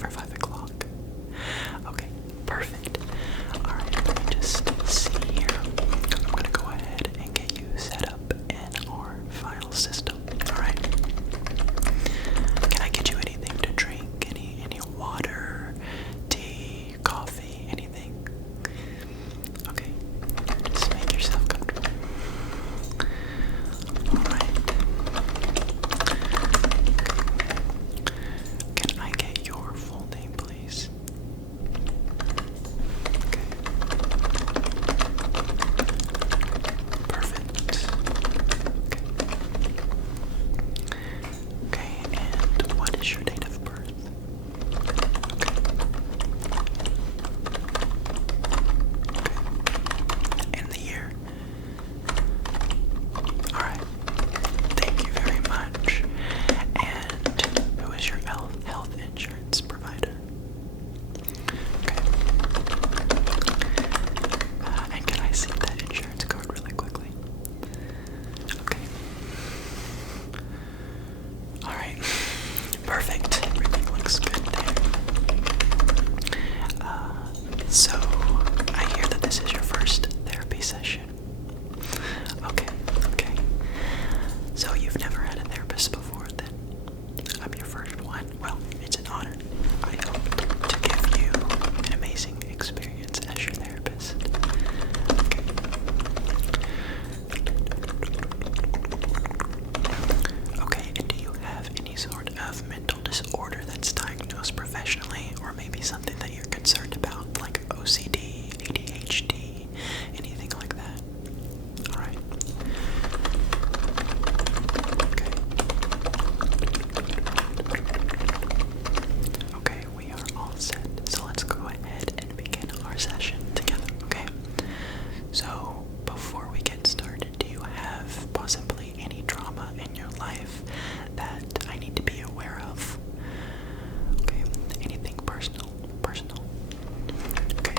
for 5 o'clock. Okay, perfect. Alright, let me just see here. I'm gonna go ahead and get you set up in our file system. Alright. Can I get you anything to drink? Any water, tea, coffee, anything? Okay. Just make yourself comfortable. Alright. Can I get your full name, please? Okay. Perfect. Okay. Okay, and what is your date of birth? Okay. And the year? Alright. Thank you very much. And who is your health insurance provider? Okay. And can I see that insurance card really quickly? Okay. Alright. Perfect. Everything looks good there. So, I hear that this is your first therapy session. Okay, okay. So you've never had a therapist before then? I'm your first one. Well, it's an honor. I hope to give you an amazing experience as your therapist. Okay. Okay, and do you have any sort of mental disorder that's diagnosed professionally, or maybe something that you're concerned about, like OCD, ADHD, anything like that? Alright. Okay. Okay, we are all set. So let's go ahead and begin our session together, okay? So, before we get started, do you have possibly any trauma in your life that I need to be aware of? Okay, anything personal? Okay.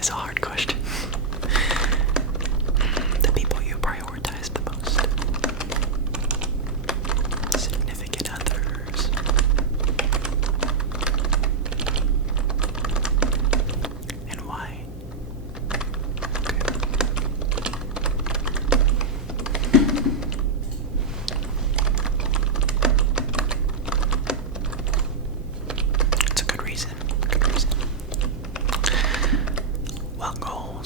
is a hard question. The people you prioritize the most. Significant others. And why? It's a good reason. Good reason. What goal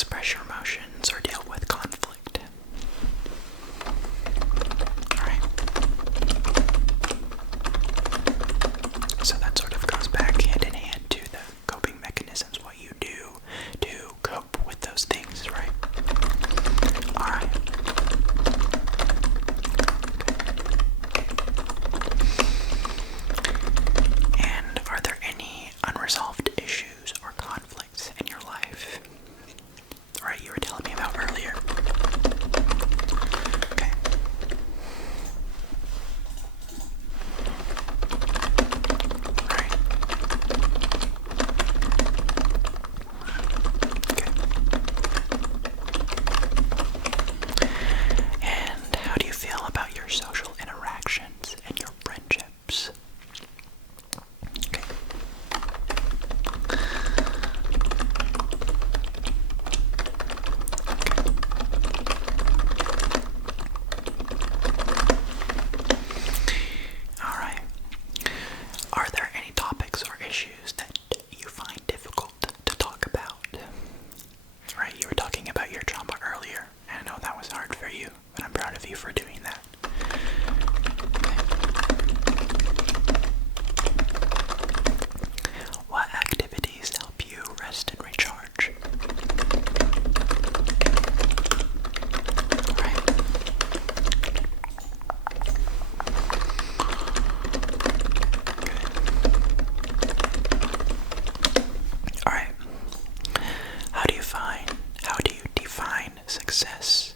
express your emotions or deal with conflict. Alright. So that sort of goes back hand in hand to the coping mechanisms, what you do to cope with those things, right? Alright. And are there any unresolved issues or conflicts in your life? Right, you were telling me about earlier. Okay. Right. Okay. And how do you feel about your social interactions and your friendships? Okay. Alright. Are there any topics or issues that you find difficult to talk about? Right, you were talking about your trauma earlier, and I know that was hard for you, but I'm proud of you for doing that. Okay. What activities help you rest and recharge? Right. Alright. How do you define success?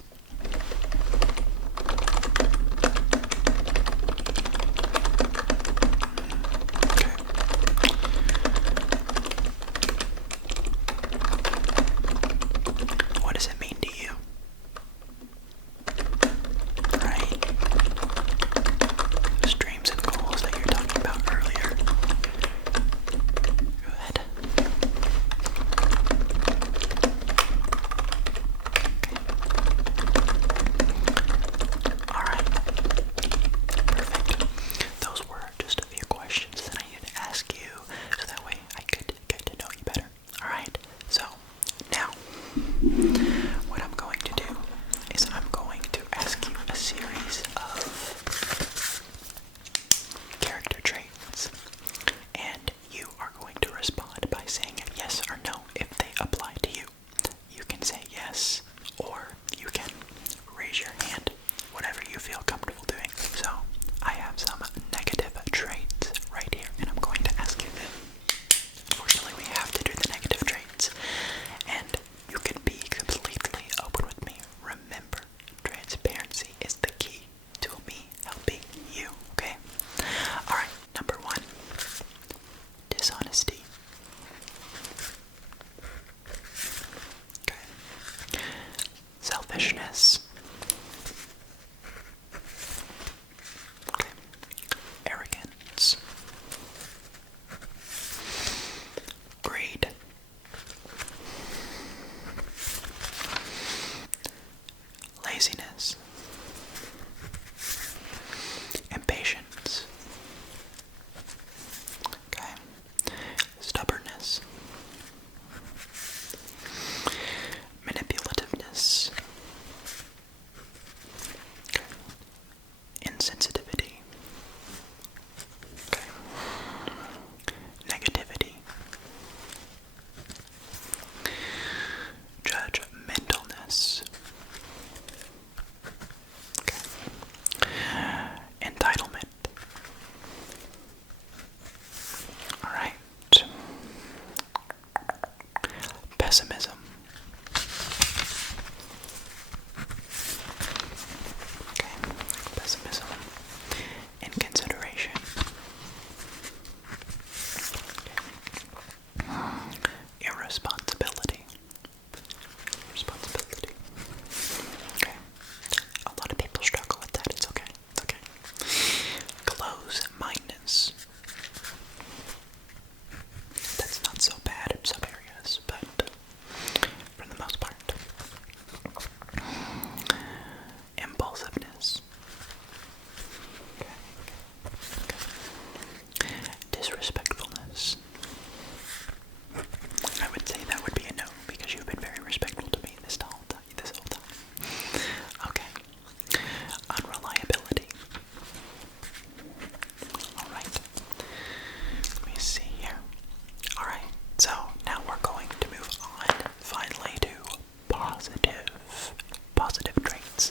positive traits,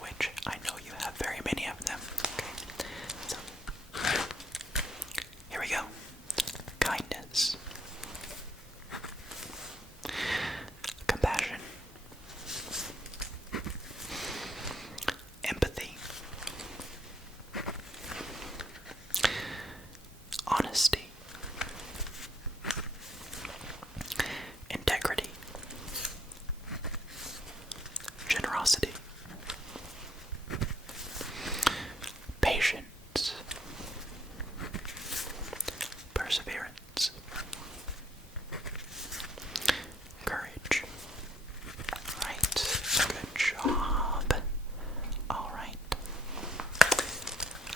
which I know you have very many of them. Okay, so here we go. Kindness, compassion, empathy, honesty, integrity, generosity, patience, perseverance, courage. Right, good job. Alright.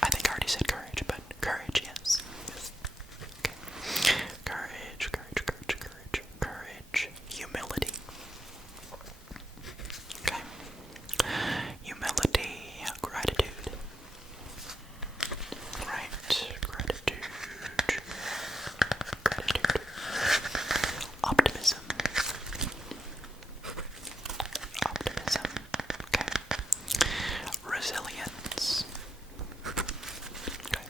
I think I already said courage, but courage, yes. Okay. Courage, courage, courage, courage, courage. Humility. Okay. Humility, gratitude. Right, gratitude. Gratitude. Optimism. Optimism. Okay. Resilience. Okay.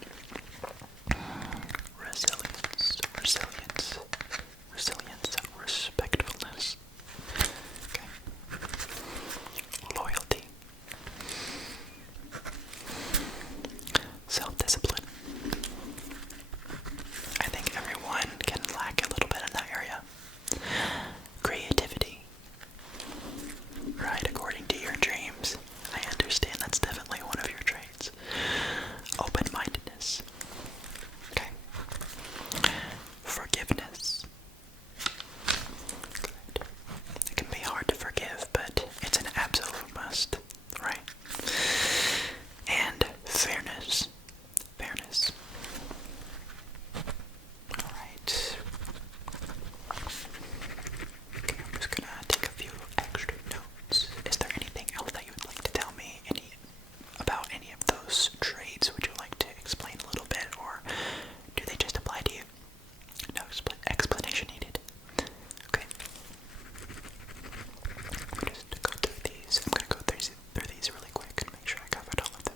Resilience. Resilience. Resilience. Respectfulness. Okay. Loyalty. Self-discipline. I think everyone can lack a little bit in that area. Creativity. Right, according to your dreams. I understand that's definitely one of your traits. Open-mindedness. Okay. Forgiveness. Good. It can be hard to forgive, but it's an absolute must, right? And fairness. Fairness. Alright. Okay, I'm just gonna take a few extra notes. Is there anything else that you would like to tell me about any of those traits? Would you like to explain a little bit, or do they just apply to you? No explanation needed. Okay. Just go through these. I'm gonna go through these really quick and make sure I covered all of them.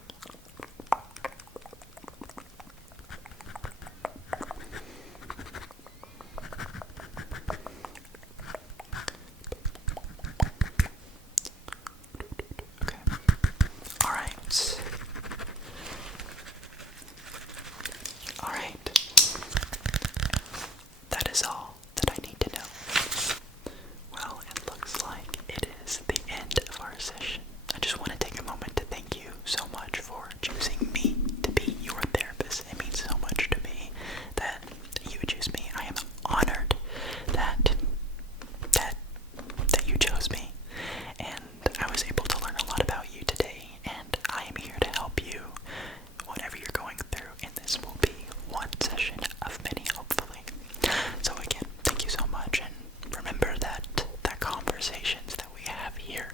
Okay. Alright. Alright. That is all that I need to know. Well, it looks like it is the end of our session. I just want to take a moment to thank you so much for choosing me to be your therapist. It means so much to me that you would choose me. I am honored that you chose me, and I was able to learn a lot about you today, and I am here to help you. Whatever you're going through, and this will be one session of many, hopefully. So again, thank you so much, and remember that the conversations that we have here